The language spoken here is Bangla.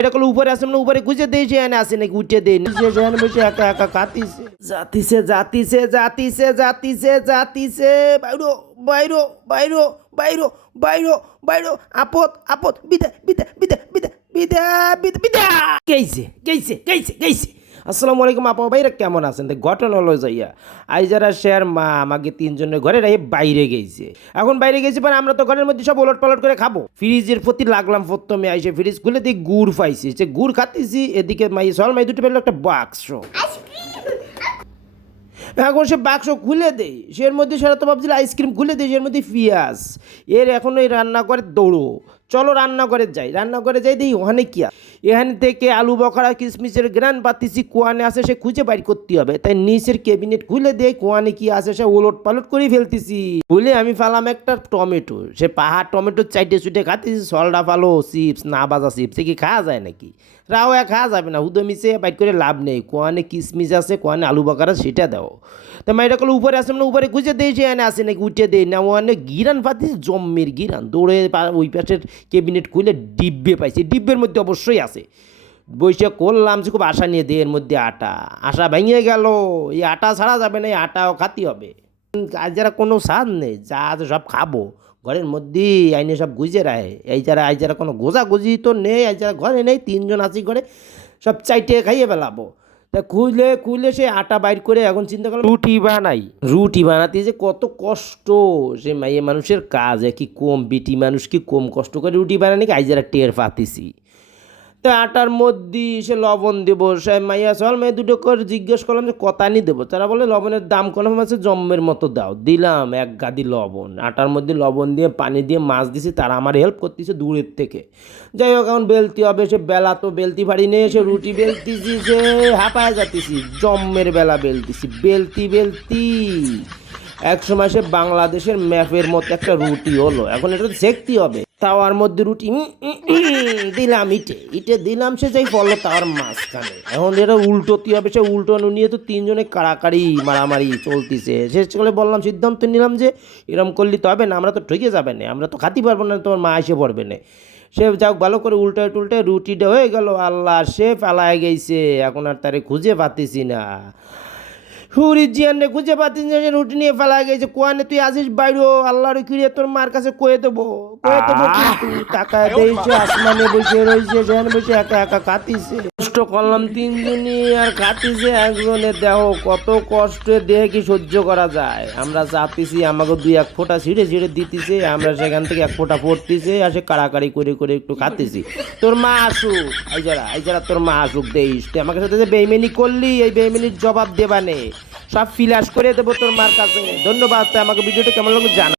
এটা করলে উপরে আসলাম না, উপরে গুজে দিয়ে সেখানে আসে নাকি উঠে দেয় সেখানে বসে একা একা কাতিছে জাতিছে জাতিছে জাতিছে জাতিছে জাতিছে বাইরো বাইরো বাইরো বাইরো বাইরো বাইরো আপদ আপদ বিদা বিদা বিদা বিদা বিদা বিদা বিদা গেইছে গেইছে গেইছে গেইছে। আসসালামু আলাইকুম আপা ভাইরা, কেমন আছেন? ঘটনা হলো যাইয়া আইজারা শেয়ার মা আমাকে তিনজনের ঘরে রেখে বাইরে গেছে। এখন বাইরে গেছি মানে আমরা তো ঘরের মধ্যে সব ওলট পালট করে খাবো। ফ্রিজের প্রতি লাগলাম প্রথমে আইসে ফ্রিজ খুলে দিয়ে গুড় পাইছি, সে গুড় খাতেছি, এদিকে মাই সল মাই দুটো পেলো একটা বাক্স। এখন সে বাক্স খুলে দেয়, সের মধ্যে সেটা তো ভাবছিল আইসক্রিম খুলে দেয়, এর মধ্যে পেঁয়াজ। এর এখন ওই রান্নাঘরে দৌড়ো, চলো রান্নাঘরে যাই। রান্নাঘরে যাই দিই ওখানে কি এখান থেকে আলু বখরা কিশমিশের গ্রান পাতিছি, কোয়ানে আসে সে খুঁজে বাইর করতে হবে। তাই নিচের ক্যাবিনেট খুলে দিয়ে কোয়ানে কি আছে সে ওলট পালট করে ফেলতেছি। বলে আমি ফালাম একটা টমেটো, সে পাহাড় টমেটো চাইটে চুটে খাতেছি। সলডা ফালো চিপস না বাজা চিপস, সে কি খাওয়া যায় নাকি? রাও খাওয়া যাবে না, হুদো মিশে বাইট করে লাভ নেই। কোয়ানে কিশমিশ আছে, কোয়ানে আলু বখরা সেটা দাও। তা মাইটা করলে উপরে আসলাম না, উপরে গুজে দিয়ে সেখানে আসে নাকি উঠে দেয় না। ওখানে গিরান পাতিস জম্মের গিরান, দৌড়ে ওই পাশের ক্যাবিনেট খুলে ডিব্বে পাইছি, ডিব্বের মধ্যে অবশ্যই আছে। বসে করলাম যে খুব আশা নিয়ে দিয়ে এর মধ্যে আটা, আশা ভেঙে গেল। এই আটা ছাড়া যাবে না, এই আটাও খাতি হবে। আজ যারা কোনো স্বাদ নেই, যা আছে সব খাবো ঘরের মধ্যে আইনে সব গুজে রায়। এই যারা কোনো গোজাগুজি তো নেই, আজ যারা ঘরে নেই, তিনজন আছি ঘরে, সব চাইটে খাইয়ে ফেলাবো। তা খুলে সে আটা বাইর করে এখন চিন্তা করলাম রুটি বানাই। রুটি বানাতে যে কত কষ্ট, সে মাইয়ে মানুষের কাজ কি কম, বিটি মানুষ কি কম কষ্ট করে রুটি বানানি, আজ যারা টের পাতিছি। তা আটার মধ্যে সে লবণ দেবো, সে মাইয়া সল মেয়ে দুটো করে জিজ্ঞেস করলাম যে কতানি দেবো। তারা বলে লবণের দাম কম আছে, জম্মের মতো দাও। দিলাম এক গাদি লবণ, আটার মধ্যে লবণ দিয়ে পানি দিয়ে মাছ দিছি। তারা আমার হেল্প করতেছে দূরের থেকে। যাই হোক এখন বেলতি হবে, সে বেলা তো বেলতি পারি নেই, সে রুটি বেলতিছি, সে হাঁপায় যাতেছি, জম্মের বেলা বেলতিছি, বেলতি বেলতি এক সময় সে বাংলাদেশের ম্যাপের মতো একটা রুটি হলো। এখন এটা দেখতে হবে তাওয়ার মধ্যে রুটি দিলাম, ইটে দিলাম, সে যাই পড়লো তাওয়ার মাঝখানে। এখন এটা উল্টোতে হবে, সে উল্টোনো নিয়ে তো তিনজনে কাড়াকাড়ি মারামারি চলতেছে। শেষ করে বললাম, সিদ্ধান্ত নিলাম যে এরম করলে তো হবে না, আমরা তো ঠকে যাবে না, আমরা তো খাতে পারবো না, তোমার মা এসে পড়বে না। সে যাক ভালো করে উল্টায় টুলটায় রুটিটা হয়ে গেল। আল্লাহ, সে পালায় গেছে, এখন আর তারে খুঁজে পাতিছি না। হুরির জিয়ানে খুঁজে পাতিস না, রুটি নিয়ে ফেলা গেছে। কোয়ানে তুই আসিস বাইরো, আল্লাহর কিরে তোর মার কাছে কয়ে দেবো কিন্তু টাকা দিয়েছে। আসমানে বসে রয়েছে, সেখানে বসে একা একা কাতিছে। কষ্ট করলাম তিনজনই আর কাতিছে একজনের। দেহ কত কষ্ট দেহে কি সহ্য করা যায়। আমরা চাপিছি, আমাকে দুই এক ফোঁটা ছিঁড়ে ছিঁড়ে দিতেছে, আমরা সেখান থেকে এক ফোঁটা পড়তেছে, আর সে কাড়াকাড়ি করে করে একটু খাতেছি। তোর মা আসুক, আইজারা তোর মা আসুক দেইস, তুই আমাকে সাথে যে বেইমেনি করলি, এই বেইমেনির জবাব দেবানে, সব ফিলাস করে দেবো তোর মার কাছে। ধন্যবাদ। আমাকে ভিডিওটা কেমন লাগলো জানা।